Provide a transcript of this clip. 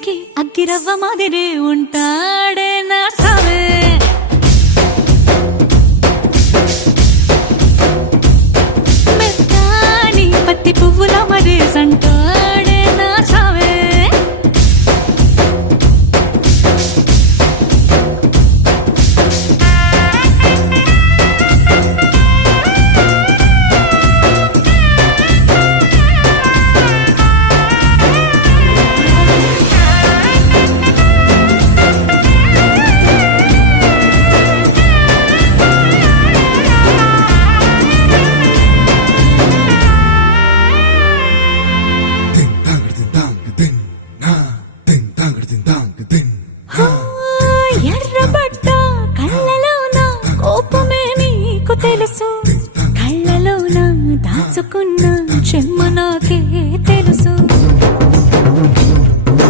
ఇంటికి అగ్గిరవ్వ మాదిరే ఉంటాడే నా సావే. మెత్తాని పత్తి పువ్వుల మరే సంటాడే